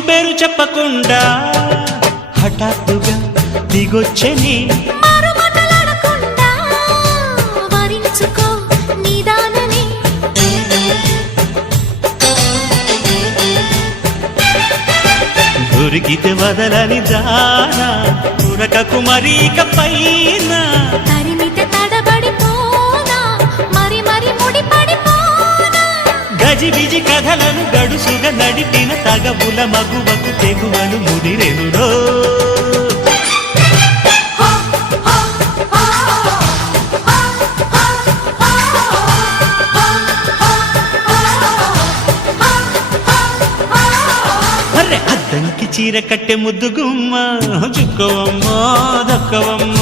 పేరు చెప్పకుండా హఠాత్తుగా దిగొచ్చని. దొరికితే వదలని దానా ఉరకకు మరీక పైన. గజిబిజి కథలను గడుసుగా నడిపిన తగబుల మగువకు తెగువలు ముదిరెనురో అద్దంకి చీర కట్టె ముద్దుగుమ్మ చుక్కవమ్మా దక్కవమ్మా.